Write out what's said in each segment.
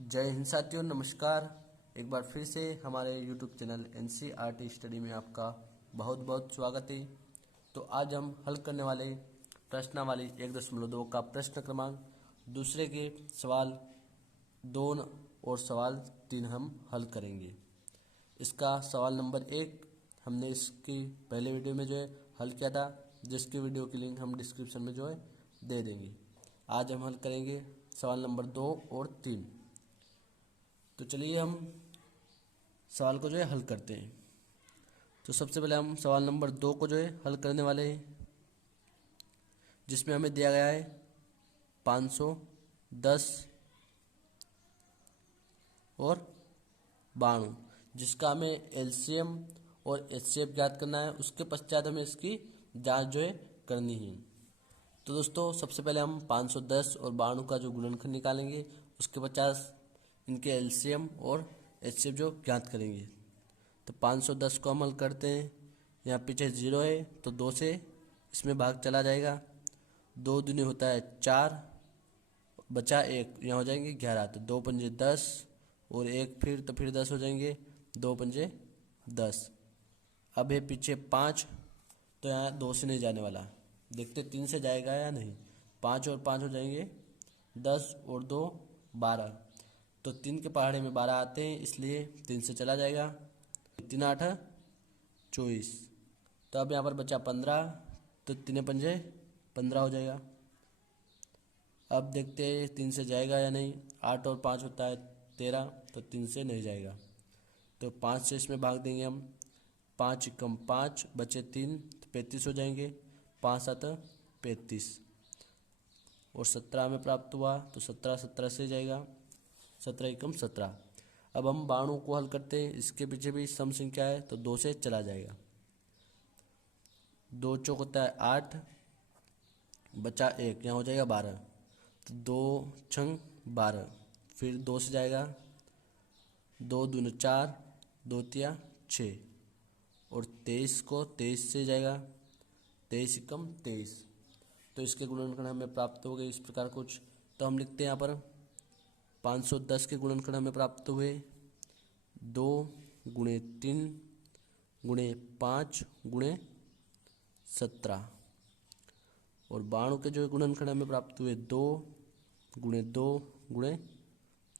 जय हिंद साथियों, नमस्कार। एक बार फिर से हमारे YouTube चैनल NCERT स्टडी में आपका बहुत बहुत स्वागत है। तो आज हम हल करने वाले प्रश्नावली 1.2 का प्रश्न क्रमांक दूसरे के सवाल 2 और सवाल 3 हम हल करेंगे। इसका सवाल नंबर 1 हमने इसकी पहले वीडियो में जो है हल किया था, जिसकी वीडियो की लिंक हम डिस्क्रिप्शन में जो है दे देंगे। आज हम हल करेंगे सवाल नंबर 2 और 3। तो चलिए हम सवाल को जो है हल करते हैं। तो सबसे पहले हम सवाल नंबर 2 को जो है हल करने वाले हैं, जिसमें हमें दिया गया है 510 और 92, जिसका हमें एलसीएम और एचसीएफ ज्ञात करना है। उसके पश्चात हमें इसकी जांच जो है करनी है। तो दोस्तों सबसे पहले हम 510 और 92 का जो गुणनखंड निकालेंगे, उसके पश्चात इनके एलसीएम और एचसीएफ जो ज्ञात करेंगे। तो 510 को हम हल करते हैं। यहाँ पीछे 0 है तो 2 से इसमें भाग चला जाएगा। 2 दूनी होता है 4, बचा 1, यहाँ हो जाएंगे 11। तो 2 पंजे 10 और 1 फिर 10 हो जाएंगे। 2 पंजे 10। अब है पीछे 5, तो यहाँ 2 से नहीं जाने वाला, देखते 3 से जाएगा या नहीं। 5 और 5 हो जाएंगे 10 और 2 12। तो 3 के पहाड़े में 12 आते हैं, इसलिए 3 से चला जाएगा। 3 8 24। तो अब यहाँ पर बचा 15, तो 3 पंजे 15 हो जाएगा। अब देखते हैं 3 से जाएगा या नहीं। 8 और 5 होता है 13, तो 3 से नहीं जाएगा। तो 5 से इसमें भाग देंगे हम। 5 कम 5 बचे 3, तो 35 हो जाएंगे। 5 7 35 और 17 हमें प्राप्त हुआ, तो 17 से जाएगा। 17 एकम 17। अब हम 92 को हल करते हैं। इसके पीछे भी सम संख्या है, तो 2 से चला जाएगा। 2 चौक होता है 8, बचा 1, यहाँ हो जाएगा 12। तो 2 छंग 12, फिर 2 से जाएगा। 2 दूनी 4, 2 तिया 6 और 23 को 23 से जाएगा। 23 एकम 23। तो इसके गुणनखंड हमें प्राप्त हो गए इस प्रकार कुछ। तो हम लिखते हैं यहाँ पर 510 के गुणनखंड हमें प्राप्त हुए 2 गुणे 3 गुणे 5 गुणे 17, और 92 के जो गुणनखंड हमें प्राप्त हुए 2 गुणे 2 गुणे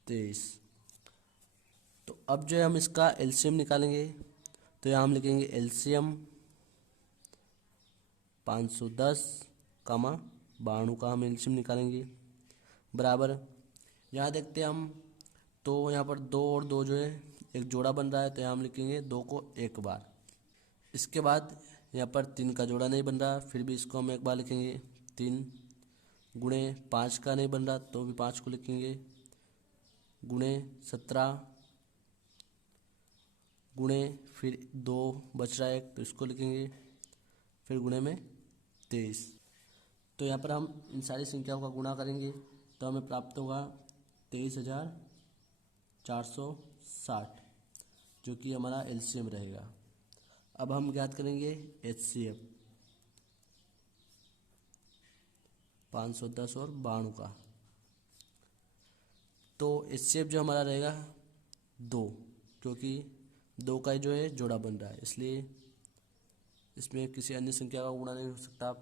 23। तो अब जो है हम इसका एलसीएम निकालेंगे। तो यहाँ हम लिखेंगे एलसीएम 510 कामा 92 का हम एलसीएम निकालेंगे, बराबर। यहाँ देखते हैं हम, तो यहाँ पर 2 और 2 जो है एक जोड़ा बन रहा है, तो यहाँ हम लिखेंगे 2 को एक बार। इसके बाद यहाँ पर 3 का जोड़ा नहीं बन रहा, फिर भी इसको हम एक बार लिखेंगे। 3 गुणे 5 का नहीं बन रहा, तो भी 5 को लिखेंगे। गुणे 17 गुणे फिर 2 बच रहा है 1, तो इसको लिखेंगे। फिर गुणे में 23। तो यहाँ पर हम इन सारी संख्याओं का गुणा करेंगे, तो हमें प्राप्त होगा 23,460, जो कि हमारा एलसीएम रहेगा। अब हम ज्ञात करेंगे एचसीएफ 510 और 92 का। तो एचसीएफ जो हमारा रहेगा 2, क्योंकि 2 का ही जो है जोड़ा बन रहा है, इसलिए इसमें किसी अन्य संख्या का गुणा नहीं हो सकता।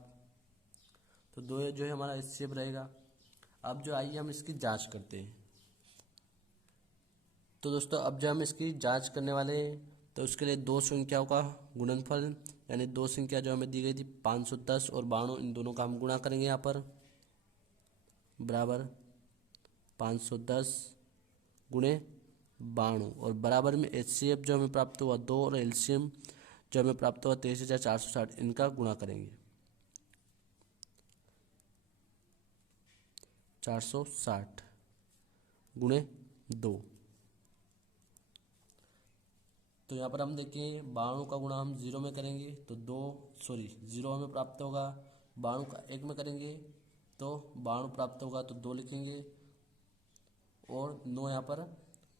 तो 2 जो है हमारा एचसीएफ रहेगा। अब जो आइए हम इसकी जांच करते हैं। तो दोस्तों अब जब हम इसकी जांच करने वाले हैं, तो उसके लिए 2 संख्याओं का गुणनफल, यानी 2 संख्या जो हमें दी गई थी 510 और 92, इन दोनों का हम गुणा करेंगे यहाँ पर, बराबर 510 गुणे 92, और बराबर में एचसीएफ जो हमें प्राप्त हुआ 2 और एलसीएम जो हमें प्राप्त हुआ 23,460, इनका गुणा करेंगे। 460 गुणे 2। तो यहाँ पर हम देखें 92 का गुणा हम 0 में करेंगे तो 0 हमें प्राप्त होगा। 92 का 1 में करेंगे तो 92 प्राप्त होगा, तो 2 लिखेंगे और 9 यहाँ पर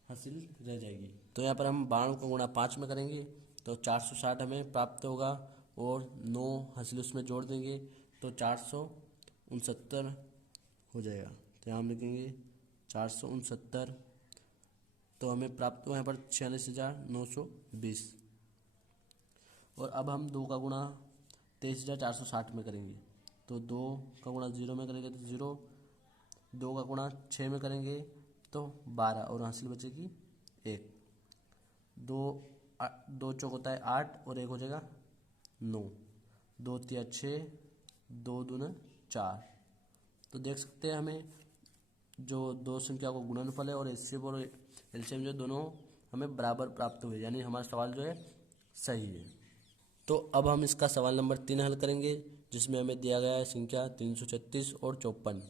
हासिल रह जाएगी। तो यहाँ पर हम 92 का गुणा 5 में करेंगे तो 460 हमें प्राप्त होगा, और 9 हासिल उसमें जोड़ देंगे तो 469 हो जाएगा। तो यहाँ हम लिखेंगे 469 तो हमें प्राप्त हुआ यहाँ पर 46,920। और अब हम 2 का गुणा 23,460 में करेंगे, तो 2 का गुणा 0 में करेंगे तो 0, 2 का गुणा 6 में करेंगे तो 12 और हासिल बचेगी 1। 2 चौक होता है 8 और 1 हो जाएगा 9, 2 तिया 6, 2 दूना 4। तो देख सकते हैं हमें जो दो संख्या को गुणनफल है और एचसीएफ और एलसीएम जो दोनों हमें बराबर प्राप्त हुए, यानी हमारा सवाल जो है सही है। तो अब हम इसका सवाल नंबर 3 हल करेंगे, जिसमें हमें दिया गया है संख्या 336 और 54।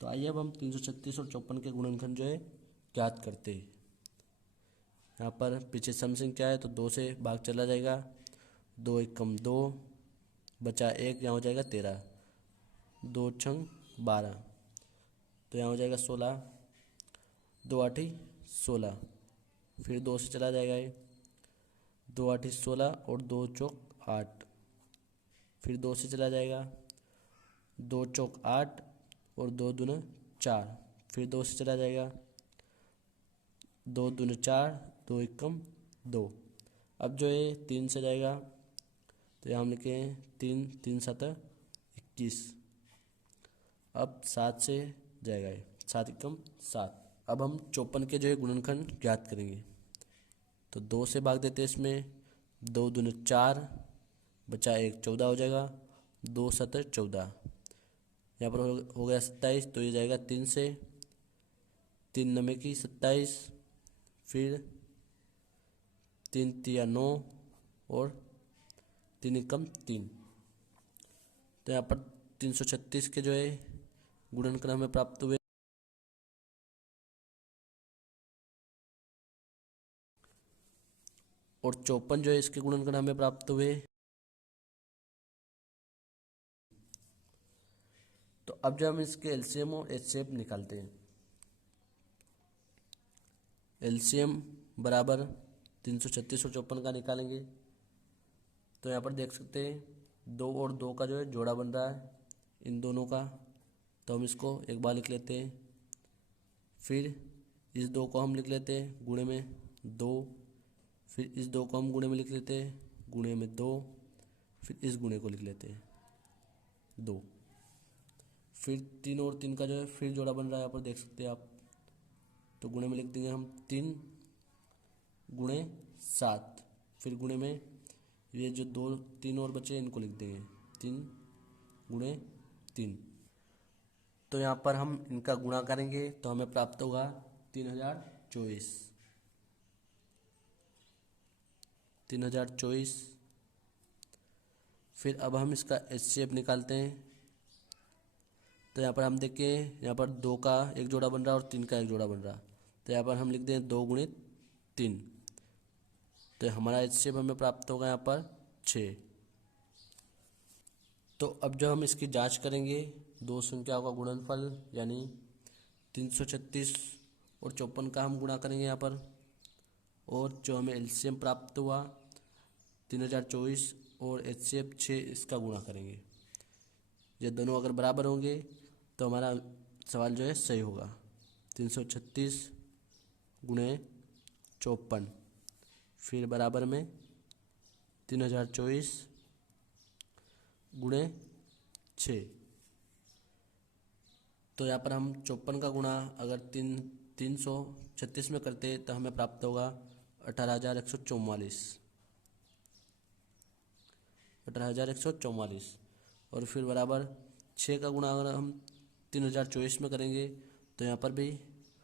तो आइए अब हम 336 और 54 के गुणनखंड जो है ज्ञात करते हैं। यहाँ पर पीछे सम संख्या है तो 2 से भाग चला जाएगा, 2 एकम 2, बचा 1, यहाँ हो जाएगा 13, 2 छंग 12, तो यहाँ हो जाएगा 16, 2 आठी 16, फिर 2 से चला जाएगा ये, 2 आठी 16 और 2 चौक 8, फिर 2 से चला जाएगा, 2 चौक 8 और 2 दूना 4, फिर 2 से चला जाएगा, 2 दूना 4, 2 एकम 2। अब जो है 3 से जाएगा तो यहाँ हम लिखे 3, 3 7 21। अब 7 से जाएगा ये, 7 एकम 7। अब हम 54 के जो है गुणनखंड ज्ञात करेंगे, तो 2 से भाग देते हैं इसमें, 2 दूने 4, बचा 1, 14 हो जाएगा, 2 7 14, यहाँ पर हो गया 27, तो ये जाएगा 3 से, 3 नमे की 27, फिर 3 तिया 9 और 3 एकम 3। तो यहाँ पर 336 के जो है गुणनखंड हमें प्राप्त हुए, और 54 जो है इसके गुणनखंड हमें प्राप्त हुए। तो अब जब हम इसके एलसीएम और एचसीएफ निकालते हैं, एलसीएम बराबर 336 और 54 का निकालेंगे, तो यहाँ पर देख सकते हैं 2 और 2 का जो है जोड़ा बन रहा है इन दोनों का, तो हम इसको एक बार लिख लेते हैं, फिर इस 2 को हम लिख लेते हैं गुणे में 2, फिर इस 2 को हम गुणे में लिख लेते हैं गुणे में 2, फिर इस गुणे को लिख लेते हैं 2, फिर 3 और 3 का जो है फिर जोड़ा बन रहा है, यहाँ पर देख सकते हैं आप, तो गुणे में लिख देंगे हम 3 गुणे 7, फिर गुणे में ये जो 2 3 और बचे इनको लिख देंगे 3 गुणे 3। तो यहाँ पर हम इनका गुणा करेंगे तो हमें प्राप्त होगा 3024, 3024। फिर अब हम इसका एचसीएफ निकालते हैं, तो यहाँ पर हम देखें, यहाँ पर 2 का एक जोड़ा बन रहा है और 3 का एक जोड़ा बन रहा है, तो यहाँ पर हम लिख दें 2 गुणे 3, तो हमारा एचसीएफ हमें प्राप्त होगा यहाँ पर 6। तो अब जो हम इसकी जांच करेंगे, दो संख्याओं का गुणनफल यानी 336 और 54 का हम गुणा करेंगे यहाँ पर, और जो हमें एलसीएम प्राप्त हुआ 3024 और एचसीएफ 6, इसका गुणा करेंगे। ये दोनों अगर बराबर होंगे तो हमारा सवाल जो है सही होगा। 336 गुणे 54 फिर बराबर में 3024 गुणे 6। तो यहाँ पर हम 54 का गुणा अगर 336 में करते तो हमें प्राप्त होगा 18,144, 18,144। और फिर बराबर 6 का गुणा अगर हम 3024 में करेंगे तो यहाँ पर भी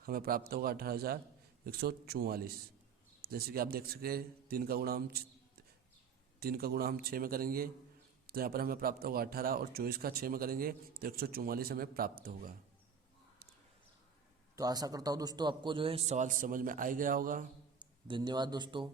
हमें प्राप्त होगा 18,144। जैसे कि आप देख सके 3 का गुणा हम 6 में करेंगे तो यहाँ पर हमें प्राप्त होगा 18, और 24 का 6 में करेंगे तो 144 हमें प्राप्त होगा। तो आशा करता हूँ दोस्तों आपको जो है सवाल समझ में आ गया होगा। धन्यवाद दोस्तों।